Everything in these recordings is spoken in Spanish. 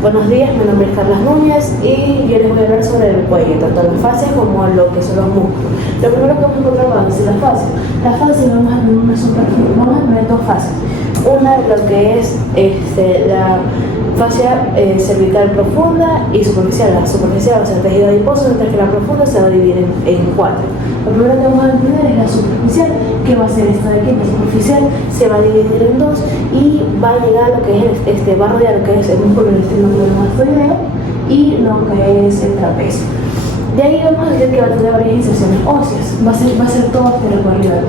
Buenos días, mi nombre es Carla Núñez y yo les voy a hablar sobre el cuello, tanto las fascias como lo que son los músculos. Lo primero que vamos a encontrar van a ser las fascias. Las fascias vamos a tener dos fases. Una, lo que es la fascia cervical profunda y superficial. La superficial va a ser tejido adiposo, mientras que la profunda se va a dividir en cuatro. Lo primero que vamos a entender es la superficial, que va a ser esta de aquí. La superficial se va a dividir en dos y va a llegar a lo que es va a rodear lo que es el músculo del esternocleidomastoideo y lo que es el trapecio. De ahí vamos a ver que va a tener varias inserciones óseas. Va a ser todo esterocoidal.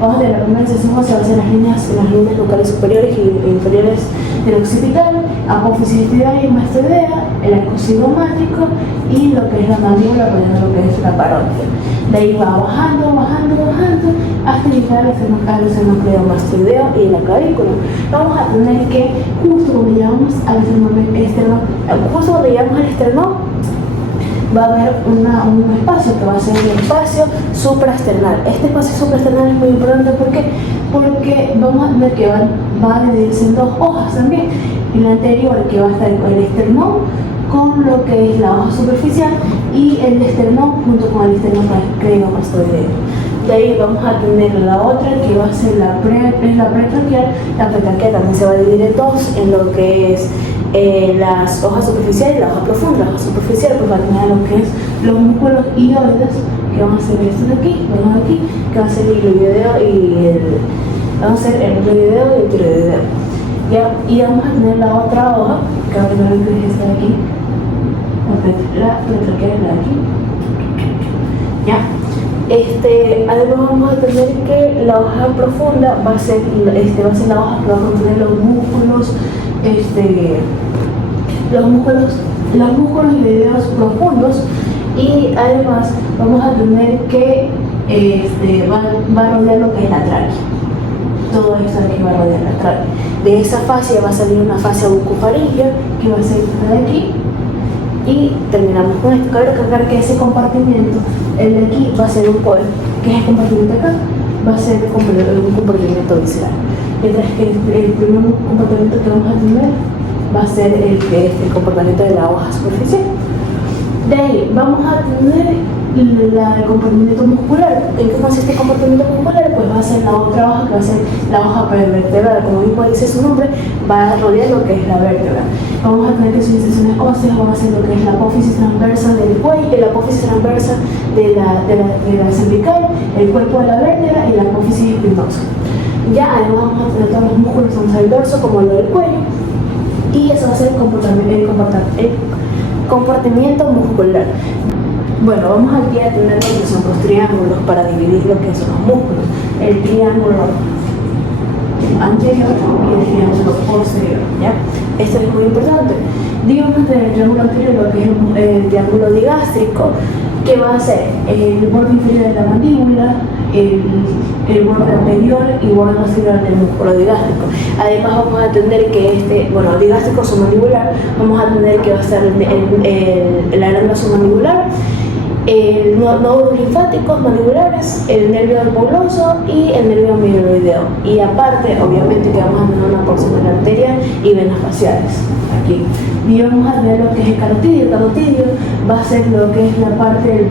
Vamos a tener la primera inserción ósea, va a ser las líneas locales superiores y inferiores del occipital, apófisis estibial y mastoidea, el arco cigomático y lo que es la mandíbula, lo que es la parótida. De ahí va bajando hasta llegar al esternocleidomastoideo y la clavícula. Vamos a tener que justo cuando llegamos al esternón, va a haber un espacio que va a ser el espacio supraesternal. Este espacio supraesternal es muy importante porque vamos a ver que va a dividirse en dos hojas también. En la anterior, que va a estar el esternón con lo que es la hoja superficial y el esternón junto con el esternocleidomastoideo. De ahí vamos a tener la otra que va a ser la pretraquial. La pretraquial también se va a dividir en dos, en lo que es las hojas superficiales y la hoja profunda. La hoja superficial pues va a tener lo que es los músculos hioides, que van a ser estos de aquí, que va a ser el hioideo y el tiroideo. Y vamos a tener la otra hoja, que va a tener esta de aquí, la pretraquial es la de aquí. Además vamos a tener que la hoja profunda va a ser la hoja que va a contener los músculos hioideos profundos, y además vamos a tener que va a rodear lo que es la tráquea. Todo esto de aquí va a rodear la tráquea. De esa fascia va a salir una fascia bucofaríngea que va a ser esta de aquí. Y terminamos con esto. Cabe recalcar que ese compartimiento, el de aquí, va a ser un poema, que es el compartimiento de acá, va a ser un compartimiento visceral. Mientras que el primer compartimiento que vamos a tener va a ser el comportamiento de la hoja superficial. De ahí vamos a tener el comportamiento muscular. ¿En qué consiste el comportamiento muscular? Pues va a ser la otra hoja, que va a ser la hoja prevertebral. Como mismo dice su nombre, va a rodear lo que es la vértebra. Vamos a tener que sus inserciones óseas van a ser lo que es la apófisis transversa del cuello, la apófisis transversa de la cervical, el cuerpo de la vértebra y la apófisis espinosa. Ya además vamos a tener todos los músculos tanto del dorso como lo del cuello, y eso va a ser el comportamiento muscular. Bueno, vamos aquí a tener lo que son los triángulos para dividir lo que son los músculos. El triángulo anterior y el triángulo posterior, ¿ya? Esto es muy importante. Digamos que el triángulo anterior, lo que es el triángulo digástrico, que va a ser el borde inferior de la mandíbula, el borde anterior y borde posterior del músculo digástrico. Además vamos a tener que digástrico submandibular, vamos a tener que va a ser la arándula submandibular, el nódulos linfáticos mandibulares, el nervio hipoglóso y el nervio mireloideo. Y aparte, obviamente, que vamos a tener una porción de la arteria y venas faciales aquí. Y vamos a tener lo que es el carotidio. El carotidio va a ser lo que es la parte del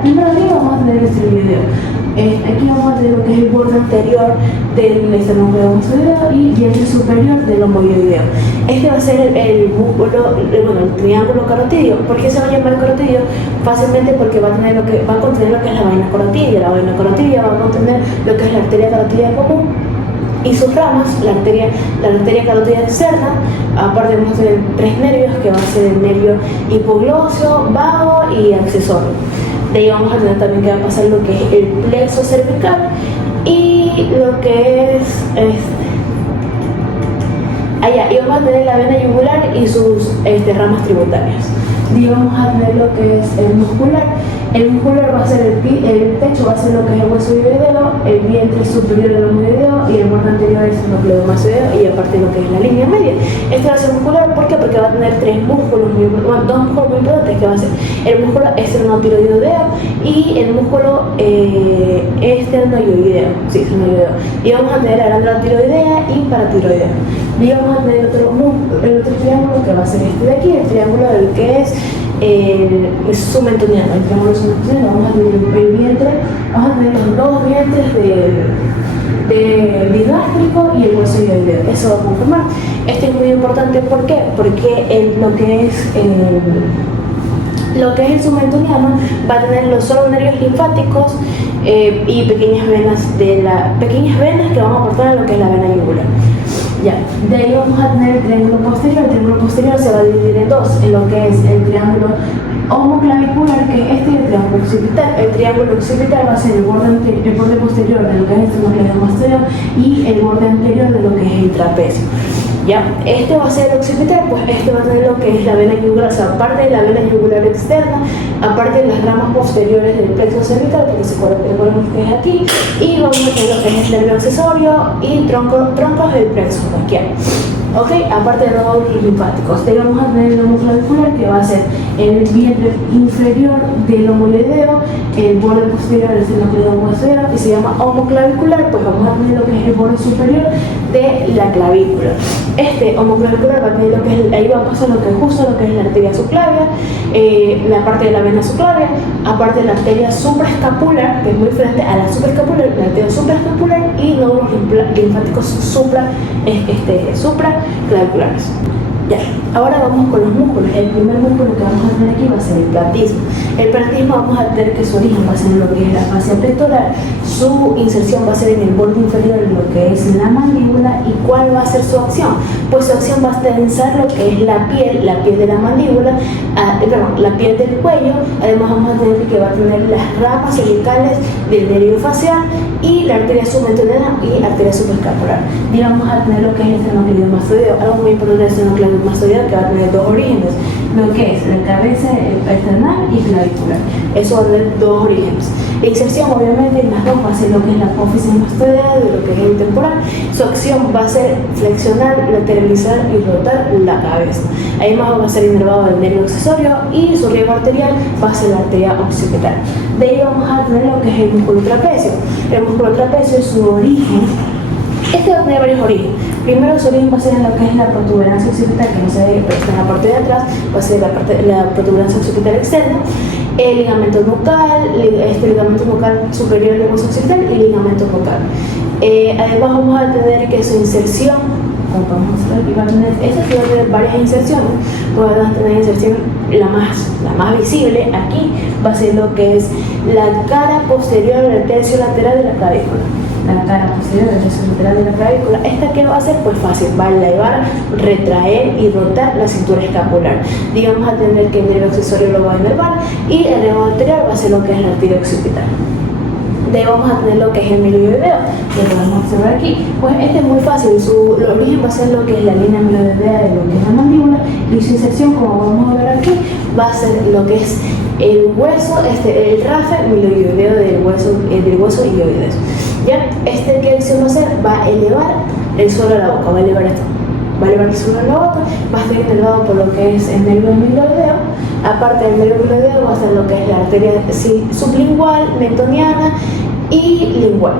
primero aquí vamos a tener el esternocleidomastoideo. Aquí vamos a tener lo que es el borde anterior del esternocleidomastoideo y el diente superior del homoioideo. Este va a ser el músculo, el triángulo carotidio. ¿Por qué se va a llamar carotidio? Fácilmente porque va a contener lo que es la vaina carotidia. La vaina carotidia va a contener lo que es la arteria carotidia común y sus ramas, la arteria carotidia externa. Aparte vamos a tener tres nervios, que va a ser el nervio hipoglóseo, vago y accesorio. De ahí vamos a tener también que va a pasar lo que es el plexo cervical y lo que es y vamos a tener la vena yugular y sus ramas tributarias. Y vamos a tener lo que es el muscular. El muscular va a ser el pecho, va a ser lo que es el hueso hioideo, el vientre superior del homoideo y el borde anterior del esternocleidomastoideo, y aparte lo que es la línea media. Este va a ser muscular, ¿por qué? Porque va a tener dos músculos muy importantes, que va a ser el músculo esternotiroideo y el músculo esternoioideo. Y vamos a tener la glándula tiroidea y paratiroidea. Y vamos a tener el otro que va a ser este de aquí, el triángulo del que es sumentoniano. El triángulo sumentoniano, vamos a tener el vientre, vamos a tener los dos vientres del bigástrico y el hueso hioideo. Eso va a confirmar. Esto es muy importante, ¿por qué? Porque lo que es el sumentoniano va a tener solo nervios linfáticos y pequeñas venas que van a aportar a lo que es la vena yugular. Ya, de ahí vamos a tener el triángulo posterior. El triángulo posterior se va a dividir en dos, en lo que es el triángulo homoclavicular, que es el triángulo occipital. El triángulo occipital va a ser el borde posterior de lo que es el esternocleidomastoideo posterior y el borde anterior de lo que es el trapecio. Ya, este va a ser el occipital, pues este va a tener lo que es la vena yugular, o sea, aparte de la vena yugular externa, aparte de las ramas posteriores del plexo cervical, porque se recordemos que es aquí, y vamos a tener lo que es el nervio accesorio y troncos del plexo braquial. Ok, aparte de los nódulos linfáticos, de ahí vamos a tener el homoclavicular, que va a ser el vientre inferior del homoideo, el borde posterior del esternocleidomastoideo, y se llama homoclavicular, pues vamos a tener lo que es el borde superior de la clavícula. Este homoclavicular va a tener lo que es, ahí va a pasar lo que es justo lo que es la arteria subclavia, la parte de la vena subclavia, aparte de la arteria supraescapular, que es muy diferente a la supraescapular, la arteria supraescapular y nódulos linfáticos supraclaviculares. Ya, ahora vamos con los músculos. El primer músculo que vamos a tener aquí va a ser el platismo. El platismo vamos a tener que su origen va a ser en lo que es la fascia pectoral, su inserción va a ser en el borde inferior de lo que es la mandíbula. ¿Y cuál va a ser su acción? Pues su acción va a tensar lo que es la piel de la mandíbula, la piel del cuello. Además vamos a tener que va a tener las ramas cervicales del nervio facial y la arteria submentonera y arteria supraescapular. Y vamos a tener lo que es el esternocleidomastoideo. Algo muy importante del esternocleidomastoideo, que va a tener dos orígenes, lo que es la cabeza esternal y clavicular. Eso va a tener dos orígenes. La inserción, obviamente, en las dos va a ser lo que es la apófisis mastoidea, de lo que es el temporal. Su acción va a ser flexionar, lateralizar y rotar la cabeza. Además va a ser inervado del nervio accesorio y su riego arterial va a ser la arteria occipital. De ahí vamos a tener lo que es el músculo trapecio. El músculo trapecio es su origen. Este va a tener varios orígenes. Primero su origen va a ser en lo que es la protuberancia occipital, que no se ve, pero está en la parte de atrás, va a ser la protuberancia occipital externa, el ligamento nucal, ligamento nucal superior del hueso occipital y ligamento nucal. Además vamos a tener que su inserción, como podemos ver aquí, va a tener varias inserciones. Podemos tener inserción, la más visible aquí va a ser lo que es la cara posterior del tercio lateral de la clavícula. La cara posterior del tercio lateral de la clavícula. ¿Esta qué va a hacer? Pues fácil, va a elevar, retraer y rotar la cintura escapular. Digamos a tener que el nervio accesorio lo va a inervar y el nervio anterior va a ser lo que es la arteria occipital. De ahí vamos a tener lo que es el miloideo, que podemos observar aquí. Pues este es muy fácil, su origen va a ser lo que es la línea miloidea de lo que es la mandíbula, y su inserción, como vamos a ver aquí, va a ser lo que es el hueso, el rafe miloideo del hueso hioides. ¿Ya? ¿Qué acción va a hacer? Va a elevar el suelo de la boca, va a elevar esto. Va a elevar el suelo de la boca, va a estar inervado por lo que es el nervio miloideo. Aparte del nervio miloideo va a ser lo que es la arteria sublingual, mentoniana y lingual.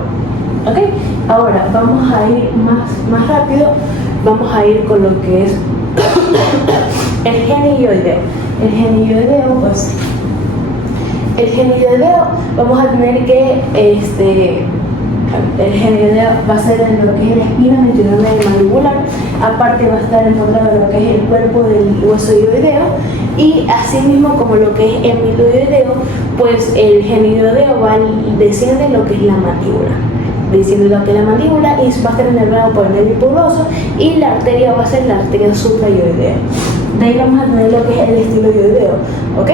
¿Ok? Ahora vamos a ir más rápido, vamos a ir con lo que es el genioideo. El genioideo vamos a tener que el genioideo va a ser en lo que es la espina mentoniana y mandibular. Aparte va a estar encontrado en lo que es el cuerpo del hueso hioideo, y asimismo como lo que es el miloideo, pues el genioideo desciende en lo que es la mandíbula. Desciende lo que es la mandíbula y va a estar inervado por el nervio hipoglóso, y la arteria va a ser la arteria suprayoidea. De ahí vamos a tener lo que es el estiloideo. ¿Ok?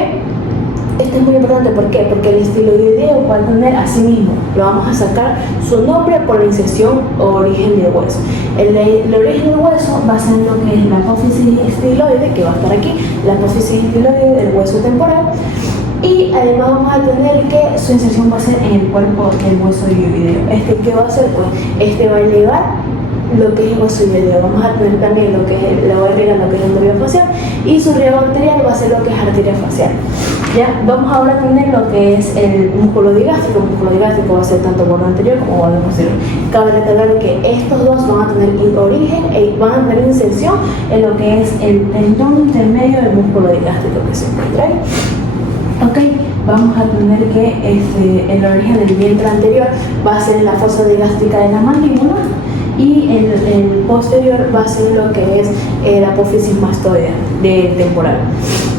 Esto es muy importante, ¿por qué? Porque el estiloideo va a tener así mismo, lo vamos a sacar su nombre por la inserción o origen del hueso. El origen del hueso va a ser lo que es la apófisis estiloide, que va a estar aquí, la apófisis estiloide del hueso temporal, y además vamos a tener que su inserción va a ser en el cuerpo del hueso hioideo. ¿Qué va a hacer? Pues va a elevar lo que es el hueso hioideo. Vamos a tener también lo que es, le voy a agregar lo que es el nervio facial, y su riego arterial va a ser lo que es arteria facial. Ya, vamos ahora a tener lo que es el músculo digástrico. El músculo digástrico va a ser tanto borde anterior como borde posterior. Cabe recalcar que estos dos van a tener origen e van a tener inserción en lo que es el tendón intermedio del músculo digástrico que se encuentra ahí. Ok, vamos a tener que el origen del vientre anterior va a ser en la fosa digástrica de la mandíbula y el posterior va a ser lo que es la apófisis mastoidea temporal.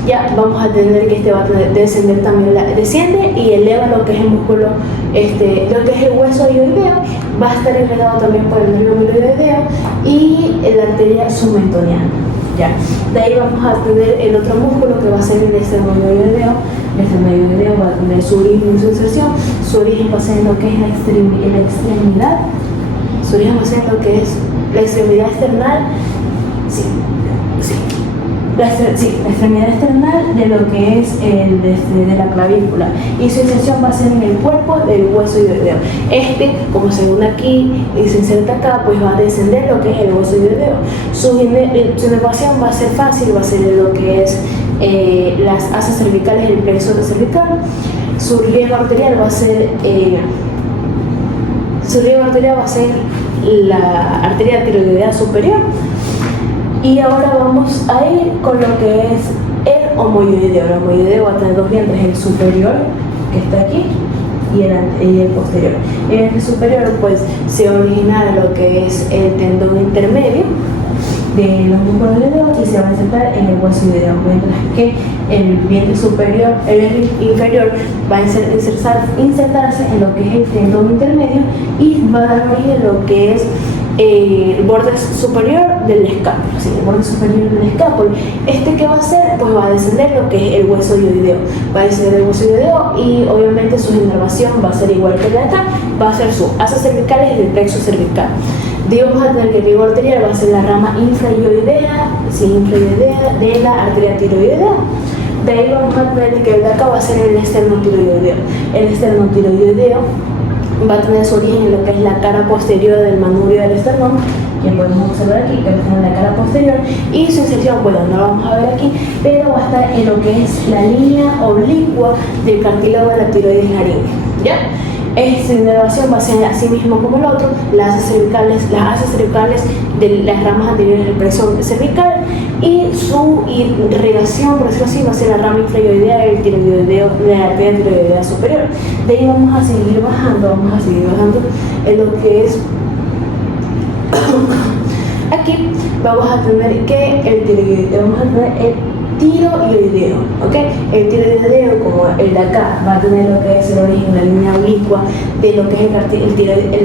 Ya vamos a tener que este va a descender también, desciende y eleva lo que es el músculo, lo que es el hueso hioideo, va a estar irrigado también por el nervio miloideo y la arteria submentoniana. Ya. De ahí vamos a tener el otro músculo que va a ser el esternocleidoideo. El esternocleidoideo va a tener su origen y su inserción. Su origen va a ser en lo que es la extremidad. Su origen va a ser en lo que es la extremidad external. La extremidad external de lo que es de la clavícula, y su inserción va a ser en el cuerpo del hueso hioideo. Como se une aquí y se inserta acá, pues va a descender lo que es el hueso hioideo. Su inervación va a ser fácil, va a ser en lo que es las asas cervicales, el plexo cervical. Su riego arterial va a ser la arteria tiroidea superior. Y ahora vamos a ir con lo que es el homoioideo. El homoioideo va a tener dos vientres, el superior, que está aquí, y el posterior. El vientre superior pues se origina de lo que es el tendón intermedio de los músculos del dedo y se va a insertar en el hueso hioideo, mientras que el vientre superior, el vientre inferior va a insertarse en lo que es el tendón intermedio y va a dar origen a lo que es el borde superior del escápulo, ¿sí? El borde superior del escápulo. ¿Qué va a hacer? Pues va a descender lo que es el hueso hioideo. Va a descender el hueso hioideo y obviamente su inervación va a ser igual que la de acá, va a ser sus asas cervicales y el plexo cervical. De ahí vamos a tener que el riego arterial va a ser la rama infraioidea de la arteria tiroidea. De ahí vamos a tener que el de acá va a ser el esternotiroideo. El esternotiroideo va a tener su origen en lo que es la cara posterior del manubrio del esternón, que podemos observar aquí, que está en la cara posterior, y su inserción, bueno, no lo vamos a ver aquí, pero va a estar en lo que es la línea oblicua del cartílago de la tiroides laringea, ¿ya? Esta inervación va a ser así mismo como el otro, las asas cervicales de las ramas anteriores del plexo cervical, y su irrigación, por decirlo así, va a ser la rama infraioidea del tiroideo, de la arteria tiroidea superior. De ahí vamos a seguir bajando en lo que es aquí vamos a tener que el tiroideo, ¿ok? El tiroideo, como el de acá, va a tener lo que es el origen, la línea oblicua de lo que es el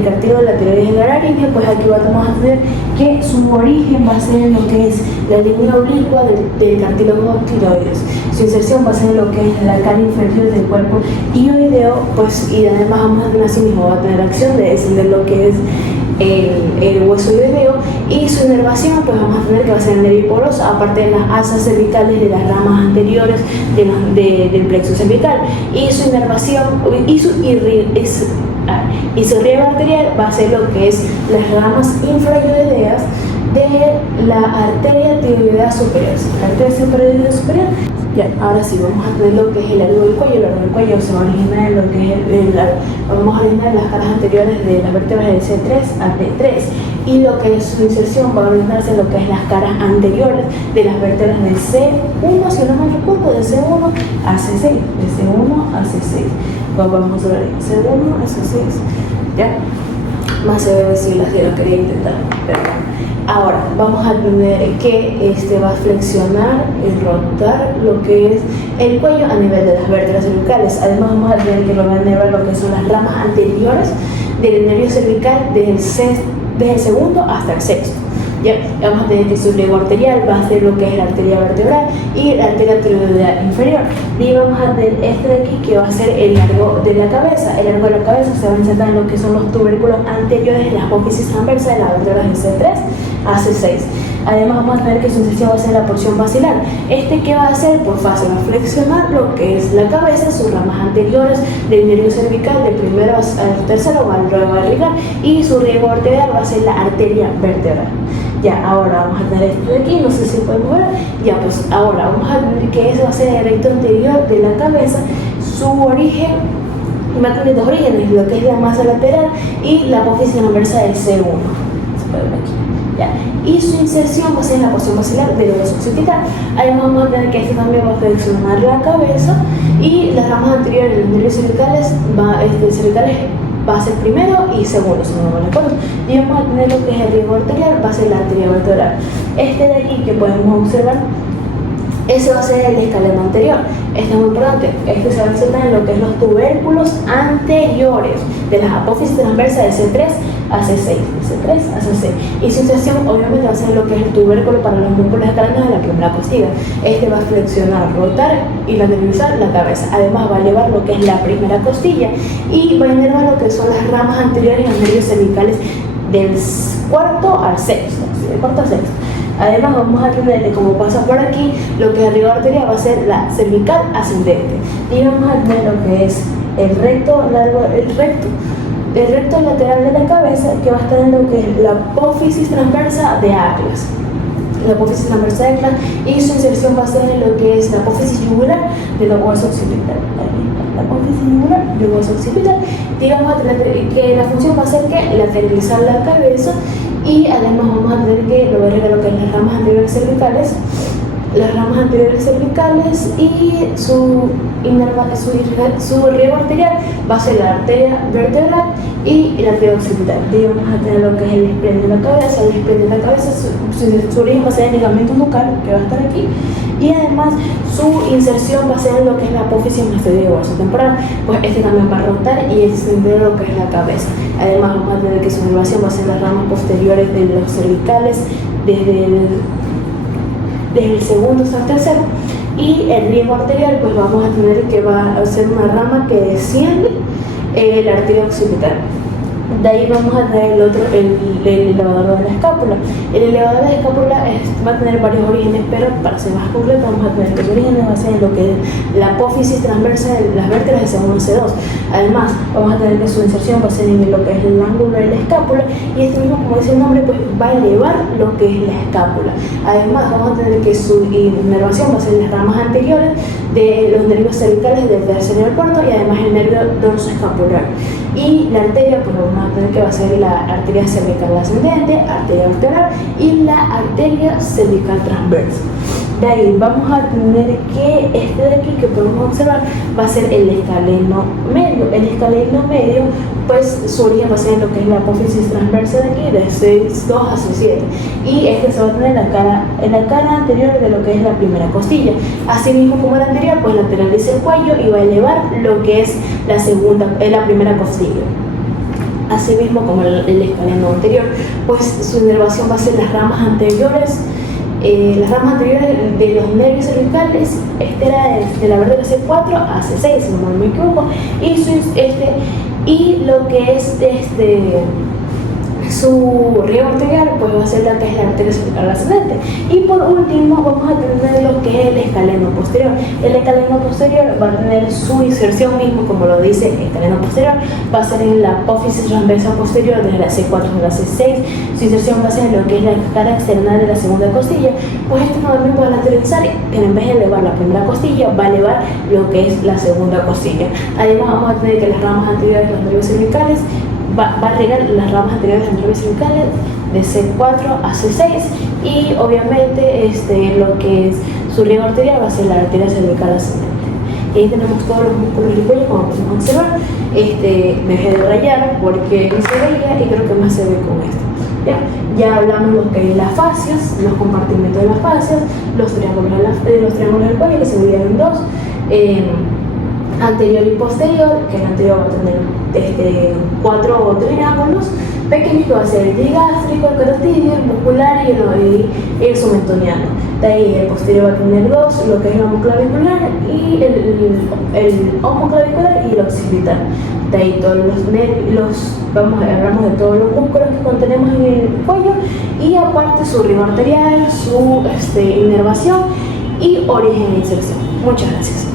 cartílago de la tiroides laringea, pues aquí vamos a tener que su origen va a ser en lo que es la línea oblicua del cartílago tiroides. Su inserción va a ser en lo que es la cara inferior del cuerpo hioideo, pues, y además vamos a tener así mismo, va a tener acción de descender lo que es el hueso hioideo, y su inervación pues vamos a tener que va a ser el nervio poroso, aparte de las asas cervicales de las ramas anteriores del plexo cervical, y su inervación y su riego arterial va a ser lo que es las ramas infraioideas de la arteria tiroidea superior. La arteria tiroidea superior. Ya, ahora sí, vamos a tener lo que es el largo del cuello. El largo del cuello se va a originar en lo que es vamos a originar las caras anteriores de las vértebras del C3 a T3, y lo que es su inserción va a originarse en lo que es las caras anteriores de las vértebras del C1, si no me recuerdo, de C1 a C6, de C1 a C6. Vamos a ver C1 a C6, ya, más se ve decirlas, yo lo quería intentar, pero ahora vamos a tener que va a flexionar y rotar lo que es el cuello a nivel de las vértebras cervicales. Además vamos a tener que inervar lo que son las ramas anteriores del nervio cervical desde el segundo hasta el sexto. Ya vamos a tener que su riego arterial va a ser lo que es la arteria vertebral y la arteria tiroidea inferior. Y vamos a tener de aquí que va a ser el largo de la cabeza. El largo de la cabeza se va a insertar en lo que son los tubérculos anteriores de las apófisis transversa de las vértebras del C3 a C6. Además vamos a tener que su inserción va a ser la porción basilar. ¿Qué va a hacer? Pues fácil, va a flexionar lo que es la cabeza, sus ramas anteriores del nervio cervical, del primero al tercero, va luego a irrigar, y su riego arterial va a ser la arteria vertebral. Ya, ahora vamos a tener esto de aquí, no sé si podemos ver. Ya, pues ahora vamos a tener que ese va a ser el recto anterior de la cabeza, su origen, va a tener dos orígenes, lo que es la masa lateral y la apófisis transversa del C1. Se puede ver aquí. Ya. Y su inserción va a ser en la porción basilar del hueso occipital. Ahí vamos a tener que este también va a flexionar la cabeza y las ramas anteriores de los nervios cervicales va a ser primero y segundo, si no me recuerdo. Y vamos a tener lo que es el riego arterial, va a ser la arteria vertebral. Este de aquí que podemos observar, ese va a ser el escaleno anterior. Este es muy importante. Este se va a insertar en lo que es los tubérculos anteriores de las apófisis transversas de C3 a C6. C3 a C6. Y su inserción obviamente va a ser lo que es el tubérculo para los músculos escalenos de la primera costilla. Este va a flexionar, rotar y lateralizar la cabeza. Además va a elevar lo que es la primera costilla y va a elevar lo que son las ramas anteriores y los nervios cervicales del cuarto al sexto. Del cuarto al sexto. Además vamos a tener, como pasa por aquí, lo que es el riego arterial va a ser la cervical ascendente. Y vamos a tener lo que es el recto lateral de la cabeza, que va a estar en lo que es la apófisis transversa de Atlas. La apófisis transversa de Atlas, y su inserción va a ser en lo que es la apófisis yugular de los huesos occipital. La apófisis yugular de los huesos occipital. Digamos que la función va a ser que lateralizar la cabeza. Y además vamos a tener que lo que es las ramas anteriores cervicales y su riego arterial va a ser la arteria vertebral y la arteria occipital. Y vamos a tener lo que es el esplendio de la cabeza. El esplendio de la cabeza, su origen va a ser el ligamento nucal, que va a estar aquí. Y además su inserción va a ser en lo que es la apófisis mastoidea o hueso temporal, pues este también va a rotar y extender lo que es la cabeza. Además vamos a tener que su inervación va a ser las ramas posteriores de los cervicales desde el segundo hasta el tercero. Y el riego arterial, pues vamos a tener que va a ser una rama que desciende la arteria occipital. De ahí vamos a tener el elevador de la escápula. El elevador de la escápula va a tener varios orígenes, pero para ser más concreto vamos a tener que los orígenes va a ser en lo que es la apófisis transversa de las vértebras de C1 y C2. Además, vamos a tener que su inserción va a ser en lo que es el ángulo de la escápula, y este mismo, como dice el nombre, pues va a elevar lo que es la escápula. Además, vamos a tener que su inervación va a ser en las ramas anteriores de los nervios cervicales del tercero y el cuarto, y además el nervio dorsoescapular. Y la arteria, pues vamos a tener que va a ser la arteria cervical ascendente, arteria vertebral y la arteria cervical transversa. De ahí vamos a tener que este de aquí que podemos observar va a ser el escaleno medio. El escaleno medio, pues su origen va a ser en lo que es la apófisis transversa de aquí, de C2 a C7. Y este se va a tener en la cara anterior de lo que es la primera costilla. Así mismo como la anterior, pues lateraliza el cuello y va a elevar lo que es la primera costilla. Así mismo como el escaleno anterior, pues su inervación va a ser las ramas anteriores de los nervios cervicales. Este era de la vértebra C4 a C6, si no me equivoco, y lo que es su riego arterial, pues va a ser la que es la arteria cervical ascendente. Y por último vamos a tener lo que es el escaleno posterior. El escaleno posterior va a tener su inserción mismo, como lo dice el escaleno posterior, va a ser en la apófisis transversa posterior desde la C4 a la C6. Su inserción va a ser en lo que es la cara externa de la segunda costilla, pues este nuevamente va a lateralizar, pero en vez de elevar la primera costilla va a elevar lo que es la segunda costilla. Además vamos a tener que las ramas anteriores de los nervios cervicales va a regar las ramas anteriores de los nervios cervicales de C4 a C6, y obviamente lo que es su riego arterial va a ser la arteria cervical ascendente. Y ahí tenemos todos los músculos del cuello, como podemos observar. Dejé de rayar porque no se veía y creo que más se ve con esto. Ya hablamos lo que es las fascias, los compartimentos de las fascias, los triángulos del cuello, que se dividen en dos. Anterior y posterior, que el anterior va a tener 4 triángulos pequeños, que va a ser el digástrico, el carotidio, el muscular y el sumentoniano. De ahí el posterior va a tener 2, lo que es el homoclavicular y el homoclavicular y el occipital. De ahí todos hablamos de todos los músculos que contenemos en el cuello, y aparte su riego arterial, su inervación y origen e inserción. Muchas gracias.